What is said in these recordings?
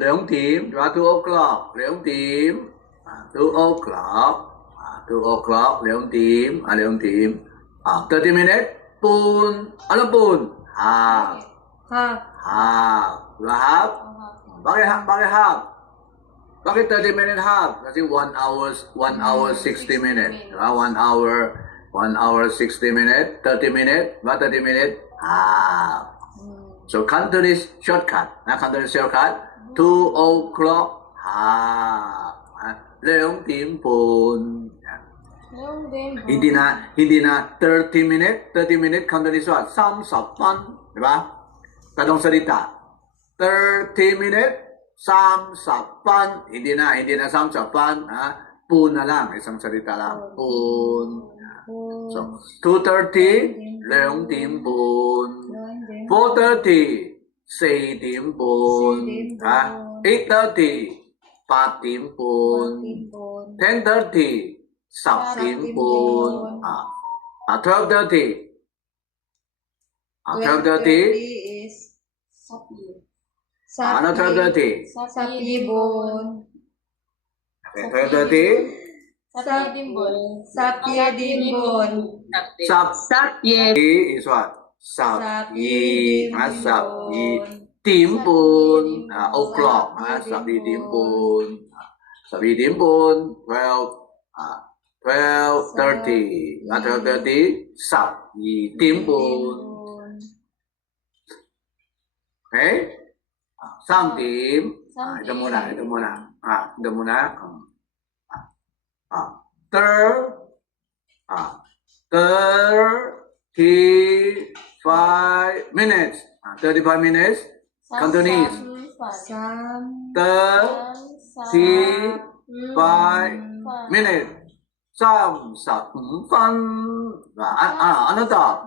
2 điểm, và 2 o'clock, 2 điểm, 2 o'clock, 2 o'clock, 2 điểm, 2 điểm, 30 minutes, pun, ano pun? Half, Half. half, diba half? Bakit half? Bakit 30 minute half? Kasi 1 hour 60 minutes. Diba? 1 hour 60 minutes, 30 minutes, ba 30 minutes? Half. So, Cantonese shortcut. Cantonese shortcut, 2 o'clock, half. 2 điểm pun. Hindi na 30 minutes. 30 minutes, Cantonese what? 30 分. Diba? Tanong salita. 30 minutes, 30 分. Hindi na 30 分. Pun na lang. Isang salita lang. Pun. So, 2:30, 2 điểm pun. 4:30, 4 điểm pun. 8:30, 8 điểm pun. 10:30, 10 điểm pun. 12:30, 12:30 is ano 12:30? Sapibon. Okay, 12:30 Sapyedimbon. Sapye is what? Sapyi. Sapyi. Timpun. O'clock. Sapyi timpun. Sapyi timpun. 12:30. 12:30. Sapyi timpun. Okay? 3 điểm. Ito muna. Ito muna. Third, 35 minutes. 35 minutes. Cantonese. 35 minutes. 35 分. Ano to?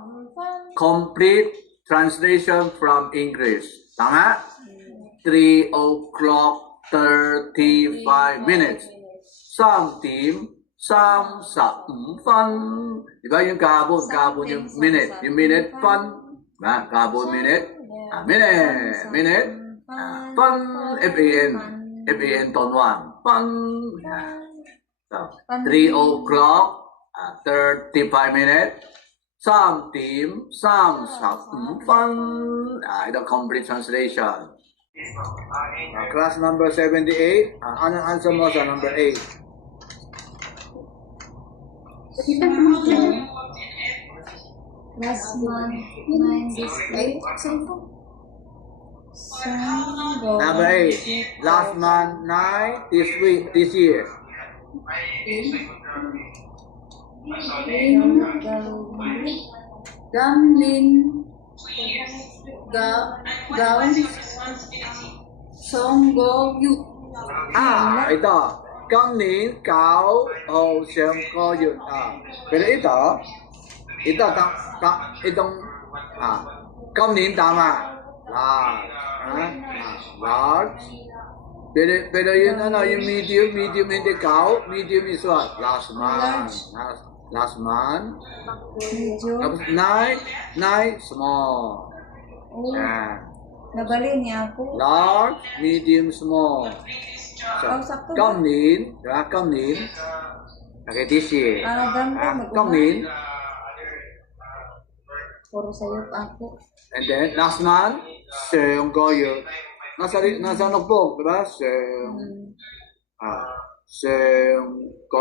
Complete translation from English. Tama? 3 o'clock 35 minutes. 3 điểm 35 分. Diba yung kahapon yung minute. Yung minute, fun. Diba? Kahapon minute. Minute. Fun. F-A-N. F-A-N ton 1. Fun. So, 3 o'clock 35 minutes. 3 điểm 35 分. Ito complete translation. Class number 78. Anong answer mo sa number 8? Last month, 9 this week. Number 8. Last month, 9 this week, this year. Gamlin. Gaon. Songgo Yut. Ito. 今年9號上個月pero itong今年tama large pero yun yung medium hindi 9 medium is what last month tapos 9 small Nabali niya ako. large medium small. So, 今年 okay, this year. Ganda. 今年 Puro sayot ako. and then last month 上個月 nasa notebook, diba? 上個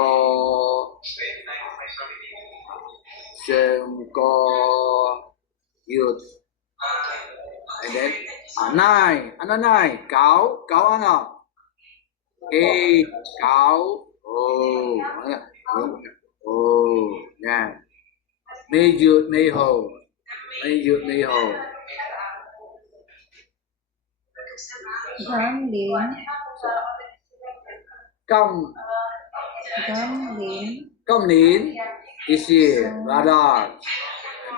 月 and then 9 ano 9 9 ano 8 yan. May June, May Ho. Gamlin. Come is here, radar.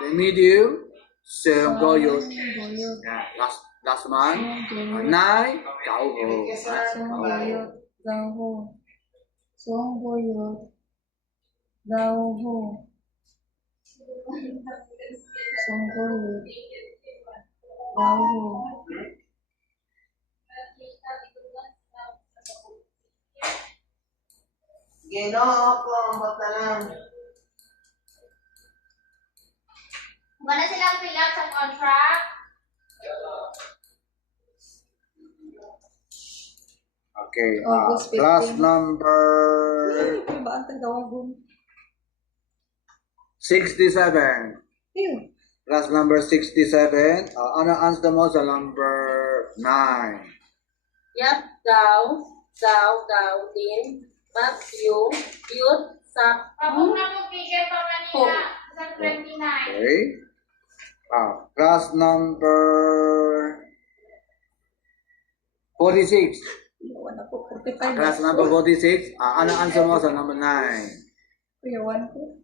The medium, same go you. Last month, 9 9 ho. Songgoyot. Gauho. Songgoyot. Gauho. Wala silang fill up sa contract. Okay. August 15. Class number Ba ang tagawag mo? 67. Ayun. Class number 67. Ano answer mo sa number 9? Yat daw din, but yun sa Kapag nag-figure pa kanina sa 29. Okay. Class number 46. Iwan ako. 45. Class number 46. Ano answer mo sa number 9? Iwan ko.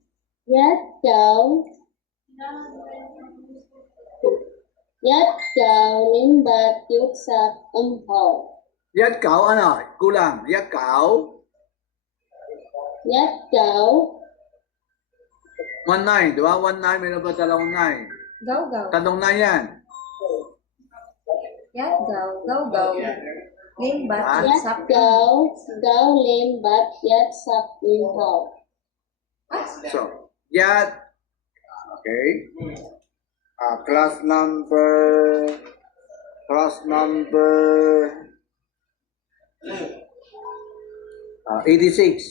yat daw din, but yun sa Yat kau ano? Kulang. Yat kau. Yat daw 19. Di ba? 19. Meron ba dalawang 9? Gaw-gaw. Tatlong 9 yan. Yan, gaw-gaw. Limbat. Ah? Yat Sap. daw lim, but yat sa So, yat. Okay. Class number 86.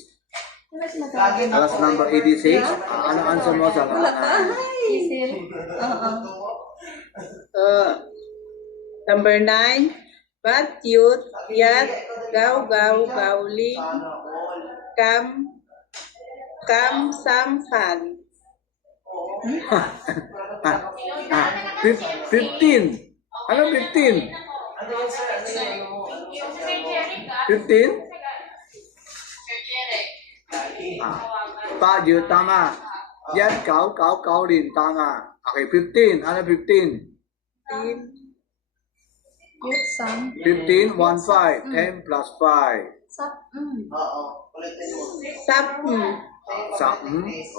Class number 86. Ano answer mo sa number 9? Isil. Oo. Number 9, but youth, yat, gawli, kam, sampan. 15. Ano 15? 15? Pa, yun, tama. Yan, kau din, tama. Okay, 15. Ano 15? Youth sam. 15, 1, 5. 10 plus 5. Sap. Sap, Sa,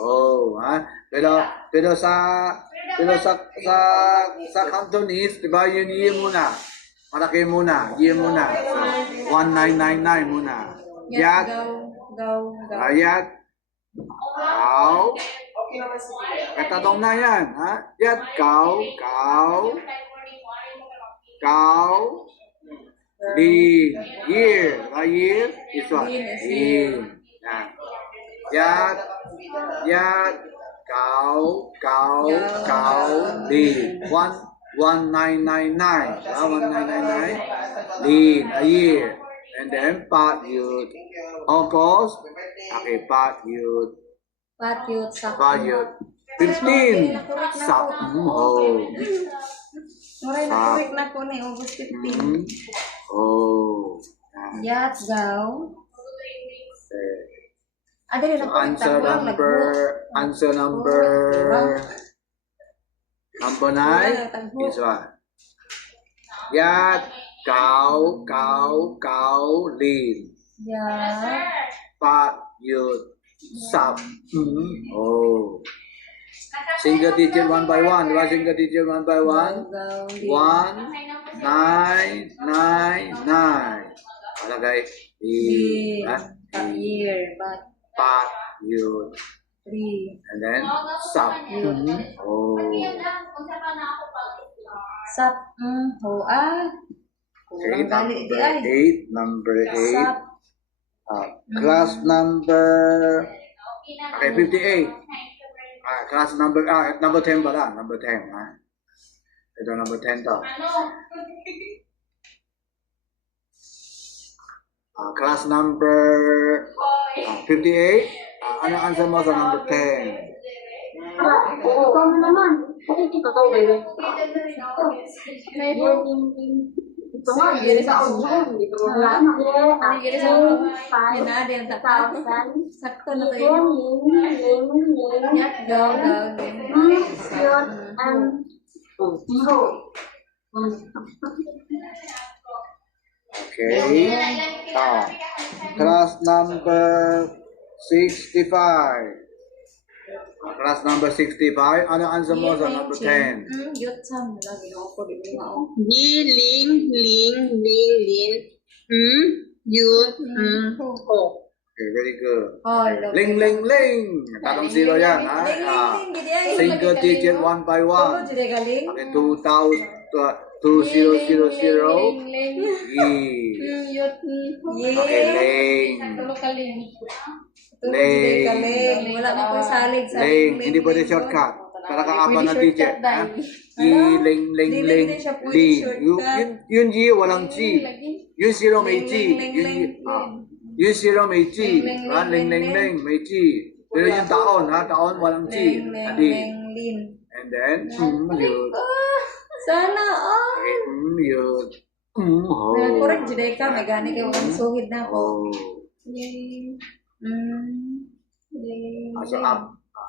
oh, ha? Pero sa Cantonese, di ba, yun muna. Malaki muna, muna. So, 1999 muna. Yat, Gaw. ayat, kau. Katatong na yan, ha? Yat, kau, lin, year. Year is what? Lin. Yat, kau, lin. 1999. 1999. Lin, a year. And then, pat yut. August. Okay, pat yut. Patyut. Sap. Pat yut. 15. Sap. Oh. Muray na correct na ko ni August 15. Oh. Yat, gaw. Okay. Ada rin ako Answer number 9 is what? Yat, kau, lin. Yat. Pat, yut, sap. Oh. Single digit 1 by 1. Diba single digit 1 by 1? 1, 9, 9, 9. Palagay. Din. Ha? Year. Bat. Pat, yut. 3. And then, sap. Oh. Sap. Ho. Okay, Kurang gali di ay. number 8. Sap. Class number, okay, 58. Class number 10 pala, number 10. Ito number 10 to. Class number 58. Ano answer mo sa number 10? Ikaw naman. Bakit ikaw ka, baby? Ito nga, yun sa ako. Hindi ko wala na. Yan na, yan ta. Sakto na kayo. Yat, gaw. Okay. Class number 65. Class number 65. Ano answer mo sa number 10? Yut sam. Lagi ako di mo. ling, lin, yun, ho. Okay, very good. Oh, look. Ling, ling, ling. Tatong zero yan, ha? Ling, ling, ling, gidi ay. Single digit, one by Tulo, one. jud ay galing. Okay, 2000. Yi. Yut. Okay, ling. Tulo ka ling. Tulo, jud ay galing. Wala mo ko'y salig sa Ling. Hindi pwede shortcut. Para kaaba na digit, ha? Yi, ling, ling, Hindi ling, siya pwede ling. shortcut. Yun yi, walang chi. Yung zero may chi. Ling, ling, Yung zero may chi. Ling, ling, Ha? Ling, ling, ling, may chi. Pero yung taon, ha? Taon walang chi. Ling, ling, Adi. ling, ling. And then, yun. Sana all. Okay, yun. Ho. Correct, jud ay ka. May gani kayo kang suhid na ako. Oh. Ling. Ling. So,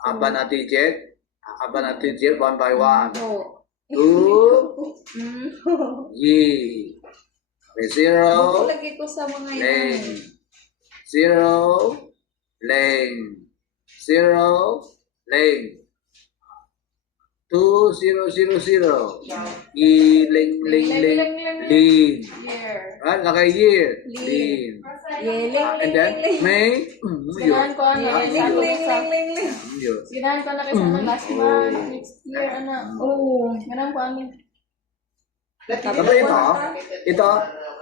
aba na digit. Aba na digit, one by one. Oh. Two. Mm. Yi. Okay, zero. Lagi ko sa mga Ling. yan. Zero. Ling. Zero. Ling. 2000. Yi, ling, ling, ling. Lin. Year. Right? Like a year. Lin. Lin. Yeling, And ling, then, ling, ling. May. Ganahan ko ano. Yeling, ling, ling, ling, ling. Yun. Ganahan ko na kasi ano last month. Next year, ano. Oh. Ganahan ko ano. Ano ito? Ito.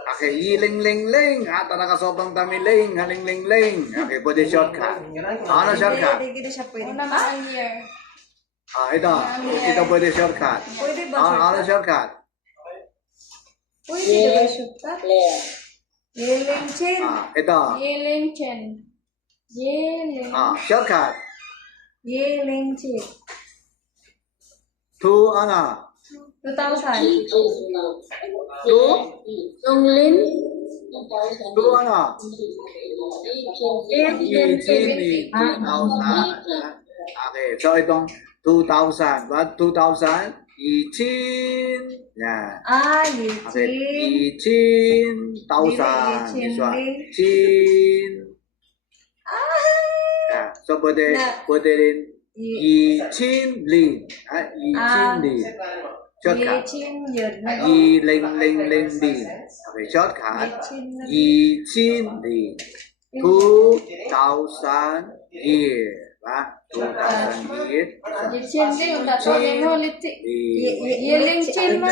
Okay, yiling ling ling. Talaga sobrang dami ling. Haling ling ling. Okay, pwede shortcut. Ano shortcut? Hindi, hindi siya pwede. Una naman ang year. Ito. Ito pwede shortcut. Pwede ba Ano shortcut? shortcut? Pwede ba shortcut? Yeling chin. Ito. Yeling Chen. Yeling. Shortcut. Yeling chin. To ano? 2,000. To? Donglin. To ano? Yi, Okay, so itong 2,000. What? 2,000? Yi-chin. Yan. Okay, Yichin. Yi-chin. 1,000. Li, This one. li. Chin. Yeah. So pwede rin Yi-chin lin. Yi-chin lin. Shortcut. Yichin yun. Yi-ling ling ling lin. Okay, shortcut. Yi-chin lin. 2,000 year. Diba? 2,000 year. Chen din yung tatawagin mo ulit. Yeling Chen man.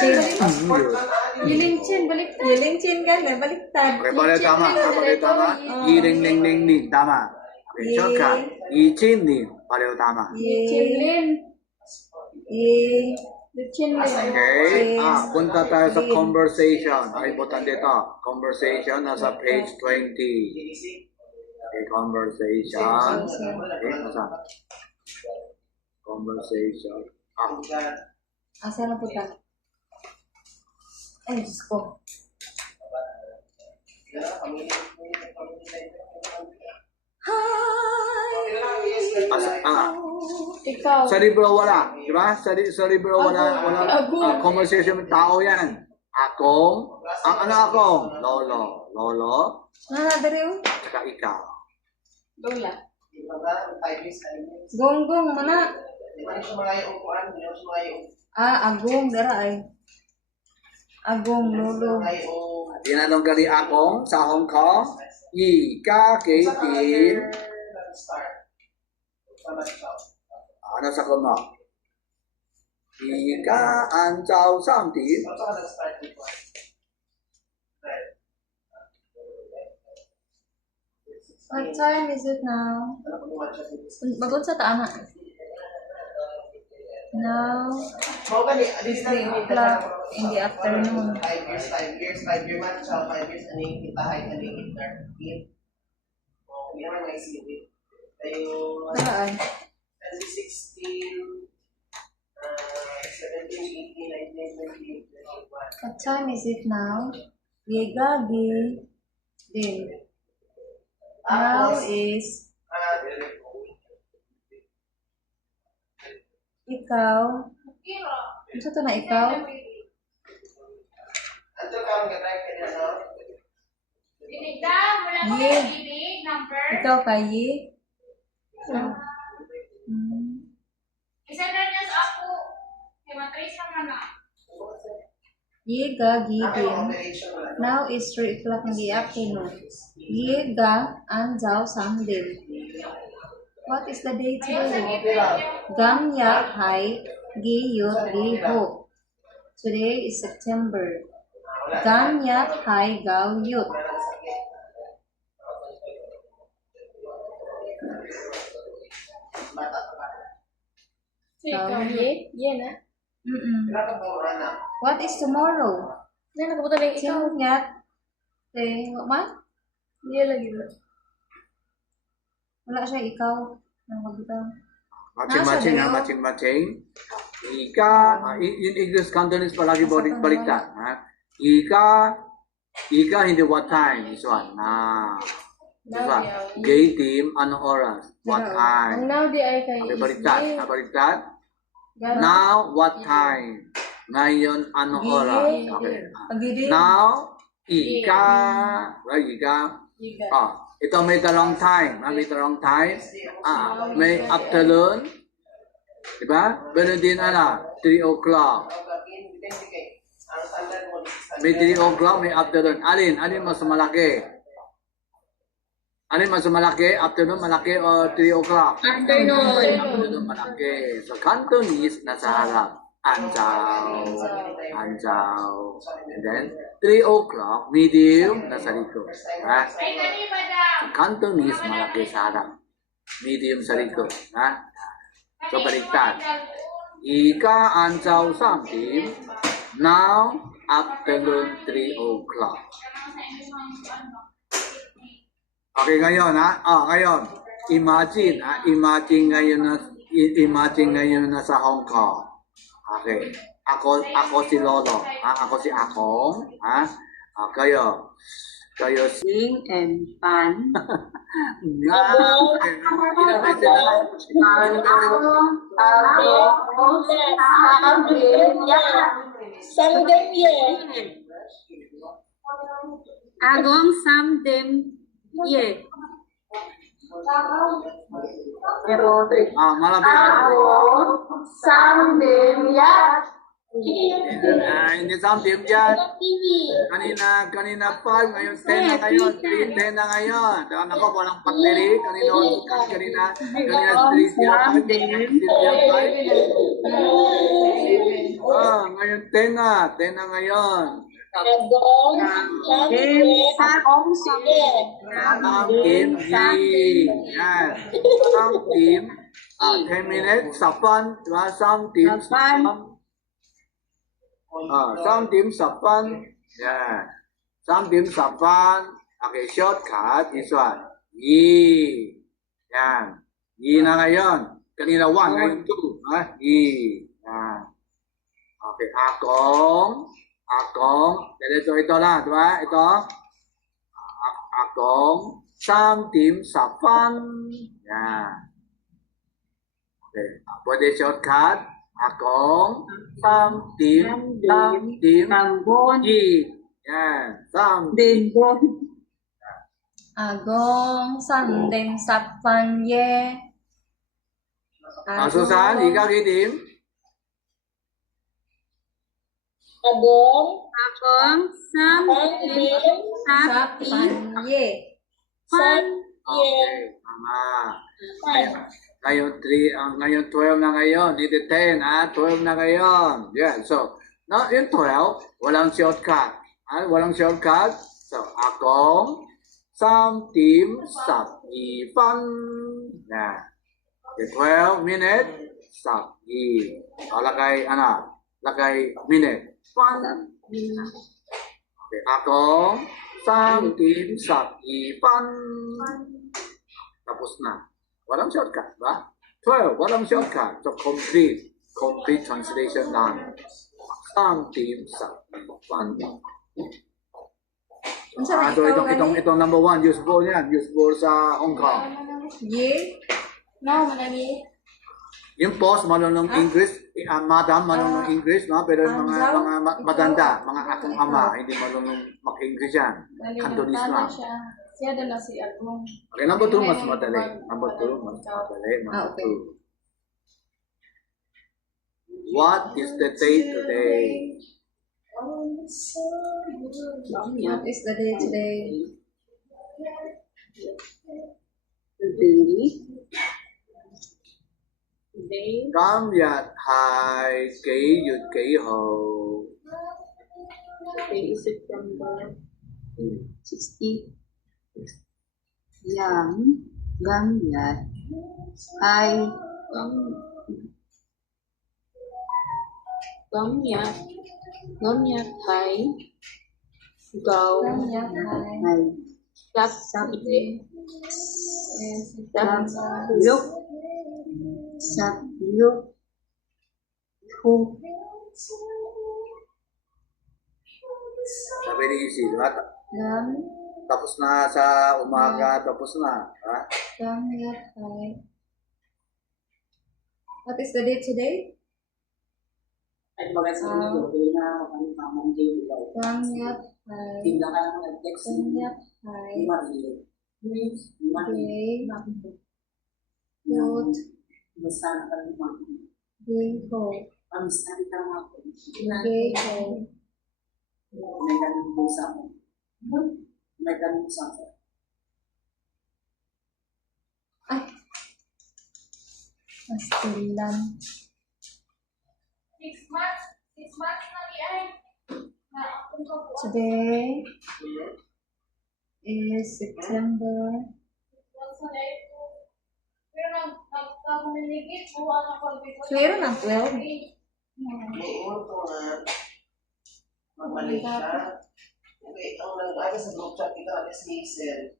Yeling Chen, baliktad. Yeling chin ka na. Baliktad. Okay, pala tama. Pala tama. Yi-ling ling ling lin. Tama. Okay, shortcut. Yi-chin lin. Pareho tama. Chen Lin. Chen Lin. Okay. Punta tayo sa conversation. Okay, punta dito. Conversation nasa page 20. Okay, conversation. Okay, nasa conversation. Asa na po ta? Ay, Diyos ko. Ikaw. Sa libro wala, di ba? Sa libro wala conversation ng tao yan. Akong, ano akong? Lolo, Dari oh. saka ikaw. Lola. Gonggong mana? Agong dara ay. Agong lolo. Tinanong kali akong sa Hong Kong, ika Katie. Ano sa kuno? Ika an zao sang di. What time is it now? Bagot sa taan na. Now, it's 3 o'clock in the afternoon. 5 years, 5 year man, 5 years, ano yung kita, ano yung internet. Hindi naman naisipin. Tayo, Saan? 2016, 17, 18, 19, 20, 21. What time is it now? Gagi. Din. Now is ikaw. Ano to na ikaw? Anto ka ang gatay ka niya, no? Binigda, wala ko Yeah. yung binig, number. Ikaw kayi? Isa na niya sa ako. Kaya matrace naman na. Yiga gidim. Now is 3 o'clock in the afternoon. Yiga anjao samdim. What is the day today? Gam yak hai gi yut li ho. Today is September. Gam yak hai gao yut. Ikaw, ye na. What is tomorrow? Yan, nakabutan na yung ikaw. Sino yak? What? Ye lagi ba? Wala siya ikaw. Nakabitaw. Matching-matching ha, matching-matching. Ika, in English Cantonese palagi baliktad. Ha? Ika hindi what time, this one. This one. Gay team, anong oras? What Ang time? now di ay kay Okay, baliktad. Ye. Baliktad. Gano'n. Now, what time? Ngayon, anong oras? Okay. Pagidi. Now, ika. Right, ika. Yiga. Ito may talong time. May talong time. May afternoon. Diba? Pero din 3 o'clock. May 3 o'clock, may afternoon. Alin mas malaki? Alin mas malaki? Afternoon malaki o 3 o'clock? Afternoon malaki. So, Cantonese nasa harap. Anjao. And then, 3 o'clock, medium, nasa likod. Ha? Cantonese, malaki sa harap. Medium sa likod. Ha? So, baliktad. Ika anjao samtim. Now, afternoon, 3 o'clock. Okay, ngayon, ha? Ngayon, imagine ngayon na sa Hong Kong. Okay. Ako si Lolo. Ako si Akong. Kayo si... Ning and Pan. Agong samdim ye. Malapit. Samdim ya. Hindi samtim dyan. Kanina pa, ngayon 10 na ngayon. 10 na ngayon. Nako, walang battery. Kanina 3:05. Ngayon 10 na. 10 na ngayon. Samtim yi. Yan. Samtim. 10 minutes. Sapan. Diba? Samtim. Sapan. Samtim sapan. Yeah. Samtim sapan. Okay, shortcut. This one. Yi. Yan. Yi na ngayon. Kanina 1, ngayon 2. Yi. Yan. Okay, akong. Ito lang, diba? Ito. Akong. Samtim sapan. Yan. Okay. Pwede shortcut. Akong, samtim, Tambon. yi. Yan. Samtim. Dembon. Agong samdim sapan ye. Susan, ikaw kitim. Agong samdim Sapan ye. Pan Okay. Tama. Ngayon 12 na ngayon. Hindi 10, 12 na ngayon. Yeah. So, no, yung 12, walang shortcut. Walang shortcut. So, akong, samtim, sapipan. Yeah. Okay, 12 minute, sapi. Lagay minute. Pan. Okay, akong, samtim, sapipan. Tapos na. Walang shortcut, ba? 12, walang shortcut. So, complete translation lang. Samtim, sapipan. So, itong number 1, useful yan. Useful sa Hong Kong. Ye. No, managi. Yung boss, marunong English. Madam, marunong English, no? Pero yung mga matanda, mga akong ama, hindi marunong mag-English yan. Cantonese lang. Siya doon na si Agong. Okay, number 2, mas madali. Number 2, mas madali. Number Okay. 2. What is the date today? What is the day today? Cám nhật hai kỷ duyệt kỷ hầu. September 16. Gam Nhật hai Gam Nhật hai Gau Gam Nhật hai hai Sắp lúc thu Very easy, di ba? Gam Tapos na sa umaga, tapos na. Ha? Gam Nhật hai. What is the day today? Gam Nhật hai. Gam Nhật hai. Okay. Yod. Giho. Giho. Ay. Pastilan. 6 months. 6 months na di ay. Today is September. Pero nagkamuligit po ang computer. Meron ng 12. Ngayon ko nga, magbalik siya. Okay, ang nag-aga sa group chat, ito ang Hazel.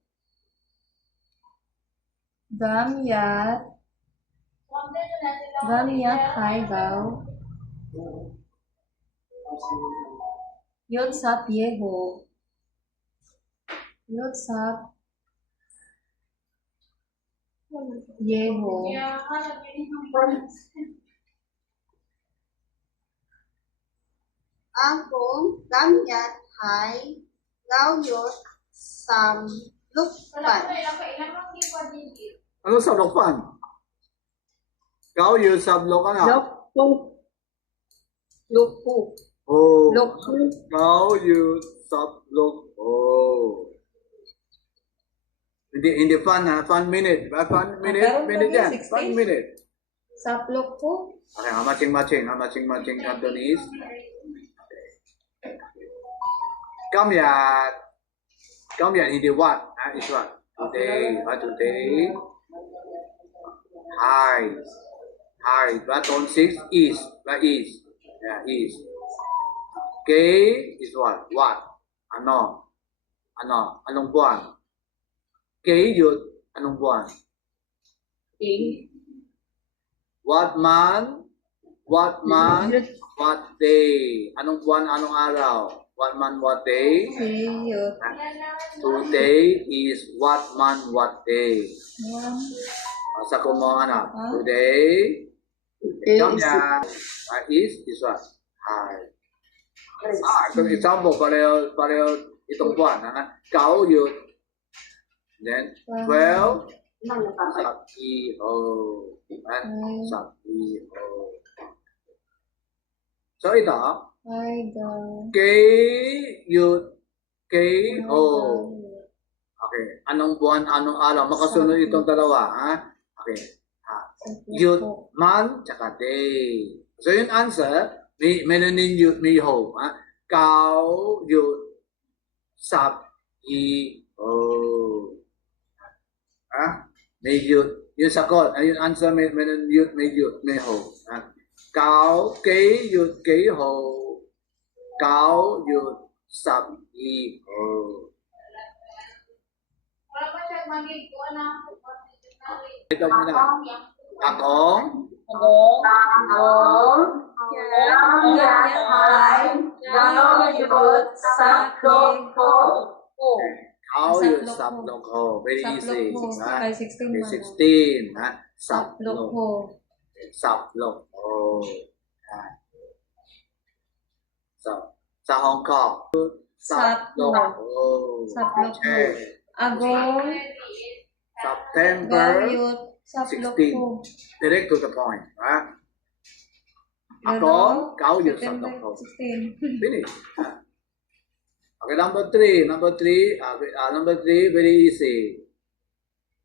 Gam Nhật. Gam Nhật hai Gau. Yod Sap Yeho. Yod Sap Yeho. Kaya hanap yun yung Agong Gam Nhật hai Gau Yod Sam lúc Wala ko Phật ilang kailang ang ipadigit. Ano sa lokpan? Kau yu sab lok ano? lúc thu Oh. lúc thu Kau yu sab lok. Oh. Hindi fun ha? Fun minute. Fun minute? Meron Minute kami, yan. 16. Fun minute. Saplok po. Okay, matching Cantonese. Come here, hindi what? It's what? Today. Today. Hi. But on 6 is. What is? Yeah, is. K is what? What? Anong buwan? K yun. Anong buwan? tiếng What month? What day? Anong buwan, anong araw? What month, what day? Yod. Today is what month, what day? Yan. Sa ko mo, ano? Today. Come yan. Is what? Hi. So example, pareho itong buwan. Kau yun. Then, 12. Sab-i-o. Sab-i-o. So ito, Hai Gau. K-U-K-O. Okay. Anong buwan, anong araw? Makasunod itong dalawa, ha? Okay. Yud, man, tsaka day. So yung answer, meron din yud, may ho, ha? Kau, yud, sab-i-o. Ha? May yud. Yung sakot. Yung answer, meron yud, may ho. Ha? Kau, kay, yud, kay ho. Kau, yud, sab-i-o. Wala pa siya magiging na. Ito muna. Akong, how you sablok ho. Very easy. Saplok ho. Ha? 16 Okay, man. 16. Ha? Saplok Sablok. ho. Sablok ho. Yan. So, sa Hong Kong. Sablok ho. Saplok ho. Okay. Agong. September Gau Yod. Saplok 16. ho. Direct to the point. Ha? Ako, 9月10 September October. 16. Finish. Okay, number three. Number three, very easy.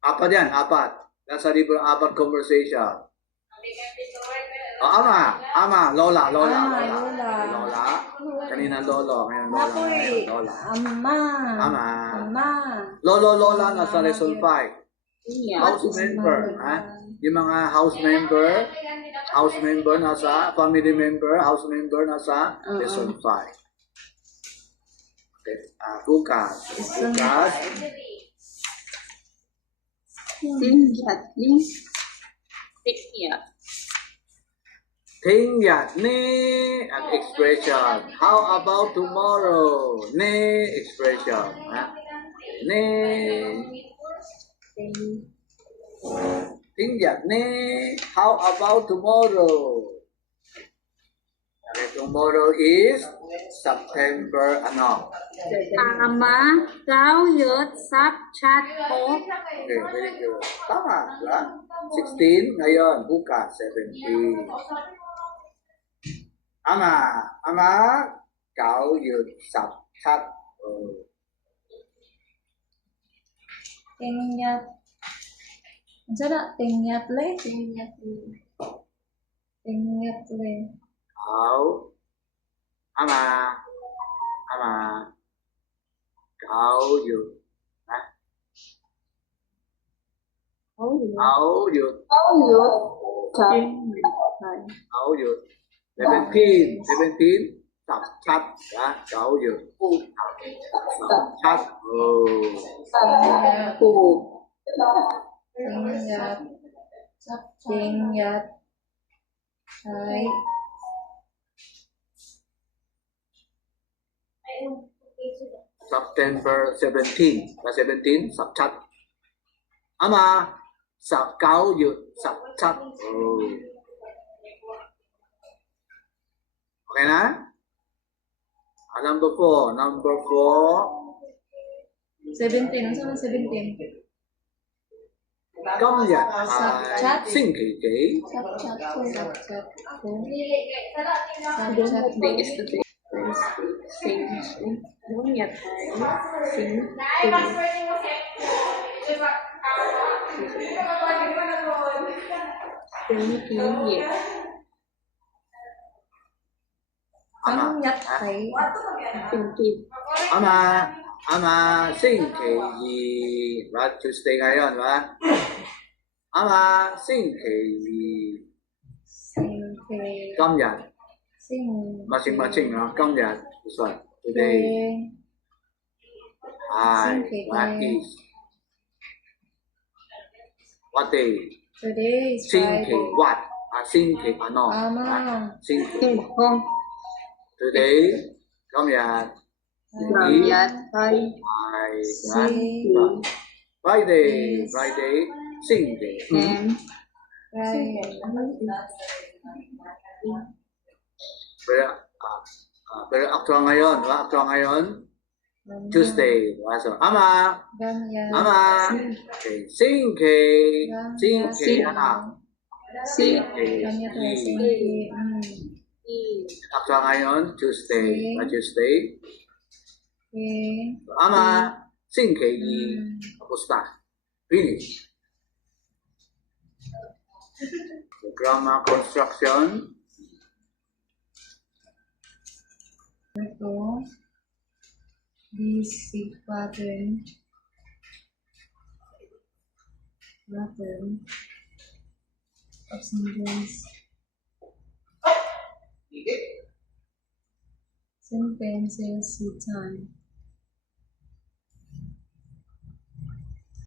Apat yan, apat. Nasa libro, apat conversation. Ama, lola. Lola. Kanina lolo, ngayon lola. Napoy. Ngayon lola. Ama. Ama. Lolo, lola, nasa lesson 5. House member, ha? Yung mga house member nasa, family member, house member nasa lesson 5. Okay, bukas. Sinjat ni Tikya. Tingya, ni, an expression. How about tomorrow? Ni, expression. Ha? Ni. Tingya, ni, how about tomorrow? Okay, tomorrow is September, ano? Ama, Gao Yot, Sap, Chat, O. Okay, very good. Tama, diba? 16, ngayon, bukas, 17. Ama, Gao Yut, Sap, Chat, O. Tingnyat. Sana tingnyat le. Tingnyat le. Gao, ama, Gao Yut. Ha? Gao Yut. Gao Yut. 17, Sap, Chat, ha? Gao Yut. Sap, Chat, O. Tingnyat. Tingnyat. Ay. September 17. 17, Sap, Chat. Ama, Sap, Gao Yut, Sap, Chat, O. Okay na? Number 4. 17. Ano sa 17? Công nhật Chat. sinh kỳ kỷ. Sap chat ko. Sap chat ko. Đúng nhật sinh kỷ niệm. Ang nhật thấy. Ama sinh kỳ gì? Và Tuesday ngayon, ba? Ama sinh kỳ gì? Sinh kỳ. Công nhật. Sinh. Matching, no? Công nhật. This one. Today. Sinh kỳ. What is? What day? Today is Sinh kỳ Friday. what? Sinh kỳ ano? Ama. Sinh kỳ. Today. Công nhật. Nhật Tây Friday, sinh kỳ. Pero actual ngayon, ba? Actual ngayon, Tuesday. So, ama, okay. Sinh kỳ, ano? Sinh kỳ. Actual ngayon, Tuesday. Tuesday. Ama, sinh kỳ gì? Kamusta? Finish. The grammar construction. Ito. Basic pattern. Of sentence. Sentences with time.